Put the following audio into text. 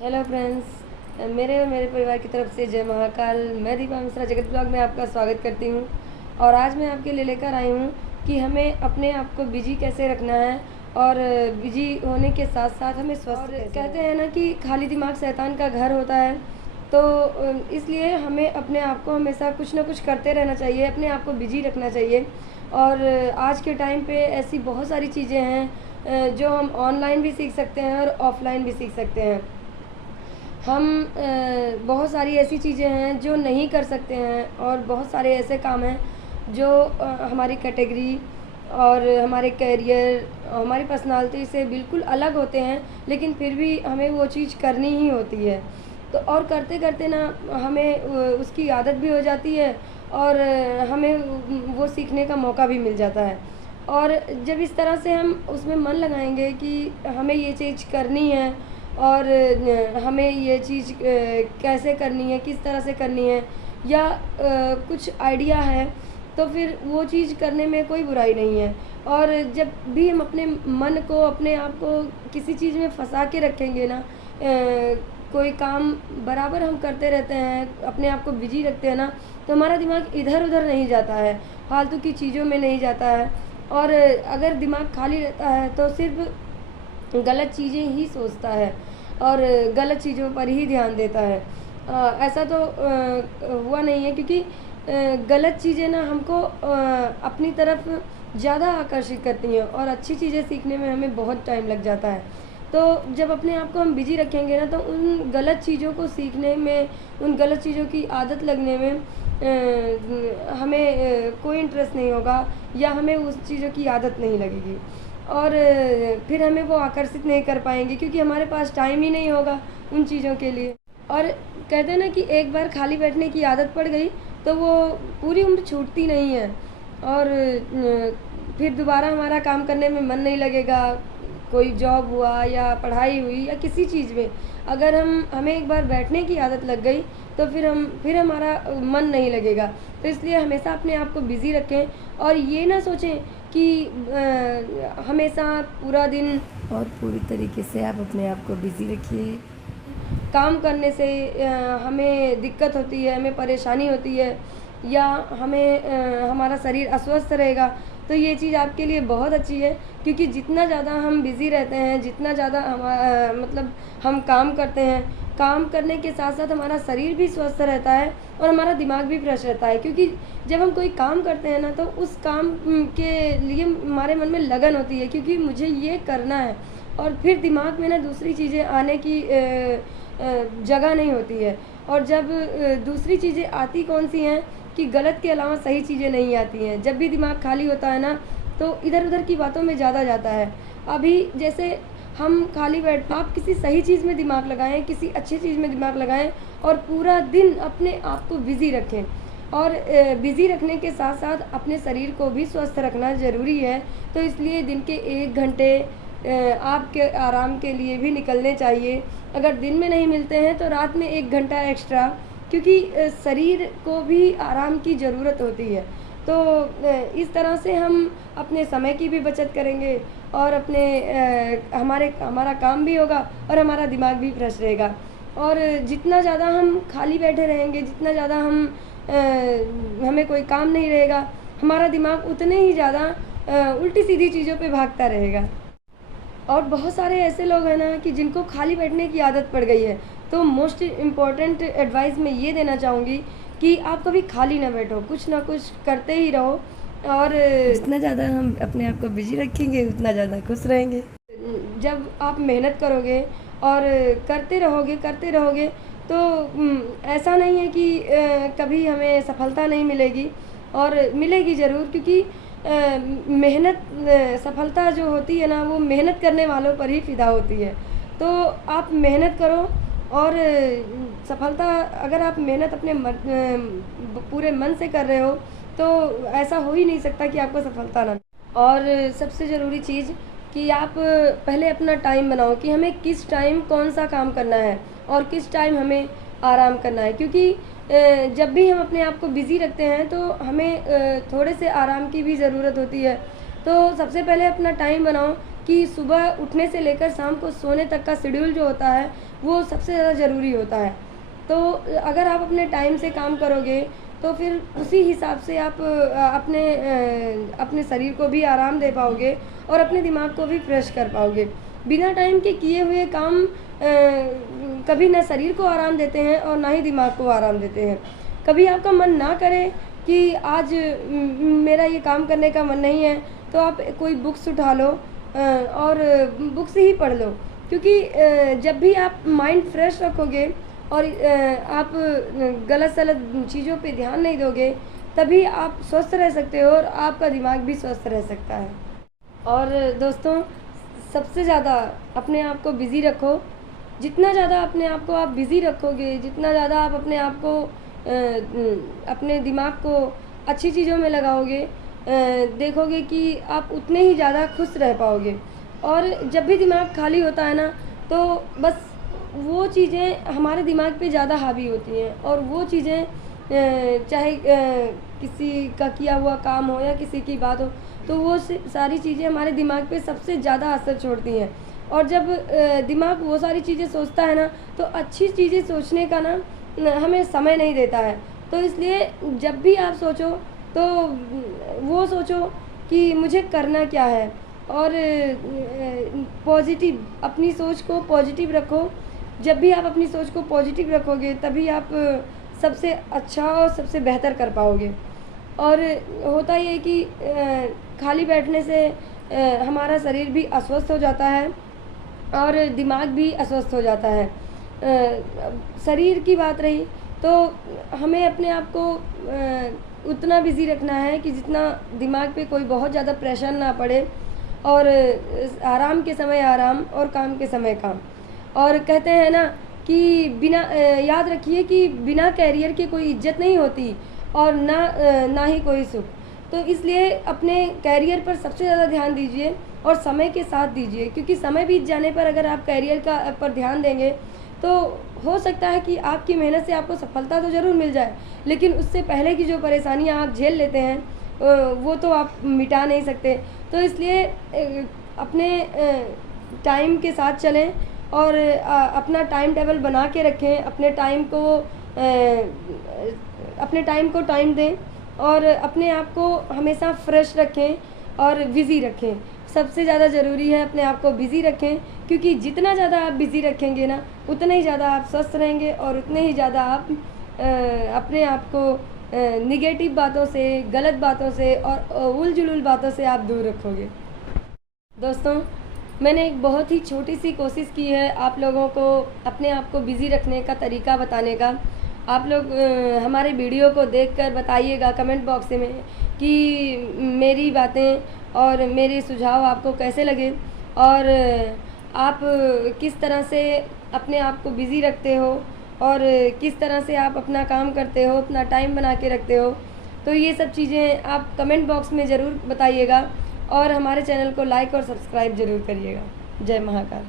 Hello friends, मेरे और मेरे परिवार की तरफ से जय महाकाल। मैं दीपा मिश्रा जगत ब्लॉग में आपका स्वागत करती हूँ। और आज मैं आपके लिए लेकर आई हूँ कि हमें अपने आप को बिजी कैसे रखना है और बिजी होने के साथ साथ हमें स्वस्थ कैसे कहते हैं ना कि खाली दिमाग शैतान का घर होता है। तो इसलिए हमें अपने आप को हमेशा कुछ ना कुछ करते रहना चाहिए, अपने आप को बिजी रखना चाहिए। और आज के टाइम पे ऐसी बहुत सारी चीज़ें हैं जो हम ऑनलाइन भी सीख सकते हैं और ऑफलाइन भी सीख सकते हैं। हम बहुत सारी ऐसी चीज़ें हैं जो नहीं कर सकते हैं और बहुत सारे ऐसे काम हैं जो हमारी कैटेगरी और हमारे कैरियर, हमारी पर्सनालिटी से बिल्कुल अलग होते हैं, लेकिन फिर भी हमें वो चीज़ करनी ही होती है। तो और करते करते ना हमें उसकी आदत भी हो जाती है और हमें वो सीखने का मौका भी मिल जाता है। और जब इस तरह से हम उसमें मन लगाएंगे कि हमें ये चीज़ करनी है और हमें ये चीज़ कैसे करनी है, किस तरह से करनी है, या कुछ आइडिया है, तो फिर वो चीज़ करने में कोई बुराई नहीं है। और जब भी हम अपने मन को, अपने आप को किसी चीज़ में फंसा के रखेंगे ना, कोई काम बराबर हम करते रहते हैं, अपने आप को बिजी रखते हैं ना, तो हमारा दिमाग इधर उधर नहीं जाता है, फालतू की चीज़ों में नहीं जाता है। और अगर दिमाग खाली रहता है तो सिर्फ गलत चीज़ें ही सोचता है और गलत चीज़ों पर ही ध्यान देता है। ऐसा तो हुआ नहीं है, क्योंकि गलत चीज़ें ना हमको अपनी तरफ ज़्यादा आकर्षित करती हैं और अच्छी चीज़ें सीखने में हमें बहुत टाइम लग जाता है। तो जब अपने आप को हम बिजी रखेंगे ना, तो उन गलत चीज़ों को सीखने में, उन गलत चीज़ों की आदत लगने में हमें कोई इंटरेस्ट नहीं होगा, या हमें उस चीज़ों की आदत नहीं लगेगी। और फिर हमें वो आकर्षित नहीं कर पाएंगे, क्योंकि हमारे पास टाइम ही नहीं होगा उन चीज़ों के लिए। और कहते हैं ना कि एक बार खाली बैठने की आदत पड़ गई तो वो पूरी उम्र छूटती नहीं है। और फिर दोबारा हमारा काम करने में मन नहीं लगेगा। कोई जॉब हुआ या पढ़ाई हुई या किसी चीज़ में, अगर हमें एक बार बैठने की आदत लग गई तो फिर हमारा मन नहीं लगेगा। तो इसलिए हमेशा अपने आप को बिज़ी रखें और ये ना सोचें कि हमेशा पूरा दिन, और पूरी तरीके से आप अपने आप को बिज़ी रखिए। काम करने से हमें दिक्कत होती है, हमें परेशानी होती है, या हमें हमारा शरीर अस्वस्थ रहेगा, तो ये चीज़ आपके लिए बहुत अच्छी है। क्योंकि जितना ज़्यादा हम बिज़ी रहते हैं, जितना ज़्यादा मतलब हम काम करते हैं, काम करने के साथ साथ हमारा शरीर भी स्वस्थ रहता है और हमारा दिमाग भी फ्रेश रहता है। क्योंकि जब हम कोई काम करते हैं ना, तो उस काम के लिए हमारे मन में लगन होती है, क्योंकि मुझे ये करना है। और फिर दिमाग में ना दूसरी चीज़ें आने की जगह नहीं होती है। और जब दूसरी चीज़ें आती कौन सी हैं कि गलत के अलावा सही चीज़ें नहीं आती हैं। जब भी दिमाग खाली होता है ना, तो इधर उधर की बातों में ज़्यादा जाता है। अभी जैसे हम खाली बैठ, आप किसी सही चीज़ में दिमाग लगाएं, किसी अच्छी चीज़ में दिमाग लगाएं और पूरा दिन अपने आप को बिज़ी रखें। और बिज़ी रखने के साथ साथ अपने शरीर को भी स्वस्थ रखना ज़रूरी है। तो इसलिए दिन के 1 घंटे आपके आराम के लिए भी निकलने चाहिए। अगर दिन में नहीं मिलते हैं तो रात में 1 घंटा एक्स्ट्रा, क्योंकि शरीर को भी आराम की ज़रूरत होती है। तो इस तरह से हम अपने समय की भी बचत करेंगे और हमारा काम भी होगा और हमारा दिमाग भी फ्रेश रहेगा। और जितना ज़्यादा हम खाली बैठे रहेंगे, जितना ज़्यादा हमें कोई काम नहीं रहेगा, हमारा दिमाग उतने ही ज़्यादा उल्टी सीधी चीज़ों पे भागता रहेगा। और बहुत सारे ऐसे लोग हैं ना कि जिनको खाली बैठने की आदत पड़ गई है। तो मोस्ट इम्पॉर्टेंट एडवाइस मैं ये देना चाहूँगी कि आप कभी खाली ना बैठो, कुछ ना कुछ करते ही रहो। और जितना ज़्यादा हम अपने आप को बिजी रखेंगे, उतना ज़्यादा खुश रहेंगे। जब आप मेहनत करोगे और करते रहोगे, तो ऐसा नहीं है कि कभी हमें सफलता नहीं मिलेगी, और मिलेगी ज़रूर। क्योंकि मेहनत, सफलता जो होती है ना, वो मेहनत करने वालों पर ही फ़िदा होती है। तो आप मेहनत करो, और सफलता, अगर आप मेहनत अपने पूरे मन से कर रहे हो, तो ऐसा हो ही नहीं सकता कि आपको सफलता ना मिले। और सबसे ज़रूरी चीज़ कि आप पहले अपना टाइम बनाओ कि हमें किस टाइम कौन सा काम करना है और किस टाइम हमें आराम करना है। क्योंकि जब भी हम अपने आप को बिज़ी रखते हैं तो हमें थोड़े से आराम की भी ज़रूरत होती है। तो सबसे पहले अपना टाइम बनाओ कि सुबह उठने से लेकर शाम को सोने तक का शेड्यूल जो होता है वो सबसे ज़्यादा ज़रूरी होता है। तो अगर आप अपने टाइम से काम करोगे तो फिर उसी हिसाब से आप अपने शरीर को भी आराम दे पाओगे और अपने दिमाग को भी फ्रेश कर पाओगे। बिना टाइम के किए हुए काम कभी ना शरीर को आराम देते हैं और ना ही दिमाग को आराम देते हैं। कभी आपका मन ना करे कि आज मेरा ये काम करने का मन नहीं है, तो आप कोई बुक्स उठा लो और बुक्स ही पढ़ लो, क्योंकि जब भी आप माइंड फ्रेश रखोगे और आप गलत सलत चीज़ों पे ध्यान नहीं दोगे, तभी आप स्वस्थ रह सकते हो और आपका दिमाग भी स्वस्थ रह सकता है। और दोस्तों, सबसे ज़्यादा अपने आप को बिज़ी रखो। जितना ज़्यादा अपने आप को आप बिज़ी रखोगे, जितना ज़्यादा आप अपने आप को अपने दिमाग को अच्छी चीज़ों में लगाओगे, देखोगे कि आप उतने ही ज़्यादा खुश रह पाओगे। और जब भी दिमाग खाली होता है ना, तो बस वो चीज़ें हमारे दिमाग पे ज़्यादा हावी होती हैं और वो चीज़ें चाहे किसी का किया हुआ काम हो या किसी की बात हो, तो वो सारी चीज़ें हमारे दिमाग पे सबसे ज़्यादा असर छोड़ती हैं। और जब दिमाग वो सारी चीज़ें सोचता है ना, तो अच्छी चीज़ें सोचने का ना हमें समय नहीं देता है। तो इसलिए जब भी आप सोचो तो वो सोचो कि मुझे करना क्या है, और पॉजिटिव अपनी सोच को पॉजिटिव रखो। जब भी आप अपनी सोच को पॉजिटिव रखोगे, तभी आप सबसे अच्छा और सबसे बेहतर कर पाओगे। और होता ये है कि खाली बैठने से हमारा शरीर भी अस्वस्थ हो जाता है और दिमाग भी अस्वस्थ हो जाता है। शरीर की बात रही तो हमें अपने आप को उतना बिज़ी रखना है कि जितना दिमाग पे कोई बहुत ज़्यादा प्रेशर ना पड़े, और आराम के समय आराम और काम के समय काम। और कहते हैं ना कि बिना याद रखिए कि बिना कैरियर के कोई इज्जत नहीं होती और ना ही कोई सुख। तो इसलिए अपने कैरियर पर सबसे ज़्यादा ध्यान दीजिए और समय के साथ दीजिए, क्योंकि समय बीत जाने पर अगर आप कैरियर पर ध्यान देंगे तो हो सकता है कि आपकी मेहनत से आपको सफलता तो ज़रूर मिल जाए, लेकिन उससे पहले की जो परेशानियां आप झेल लेते हैं वो तो आप मिटा नहीं सकते। तो इसलिए अपने टाइम के साथ चलें और अपना टाइम टेबल बना के रखें, अपने टाइम को टाइम दें और अपने आप को हमेशा फ्रेश रखें और बिज़ी रखें। सबसे ज़्यादा ज़रूरी है अपने आप को बिज़ी रखें, क्योंकि जितना ज़्यादा आप बिज़ी रखेंगे ना, उतना ही ज़्यादा आप स्वस्थ रहेंगे और उतने ही ज़्यादा आप अपने आप को निगेटिव बातों से, गलत बातों से और उलझुल बातों से आप दूर रखोगे। दोस्तों, मैंने एक बहुत ही छोटी सी कोशिश की है आप लोगों को अपने आप को बिज़ी रखने का तरीका बताने का। आप लोग हमारे वीडियो को देखकर बताइएगा कमेंट बॉक्स में कि मेरी बातें और मेरे सुझाव आपको कैसे लगे, और आप किस तरह से अपने आप को बिज़ी रखते हो और किस तरह से आप अपना काम करते हो, अपना टाइम बना के रखते हो। तो ये सब चीज़ें आप कमेंट बॉक्स में ज़रूर बताइएगा और हमारे चैनल को लाइक और सब्सक्राइब ज़रूर करिएगा। जय महाकाल।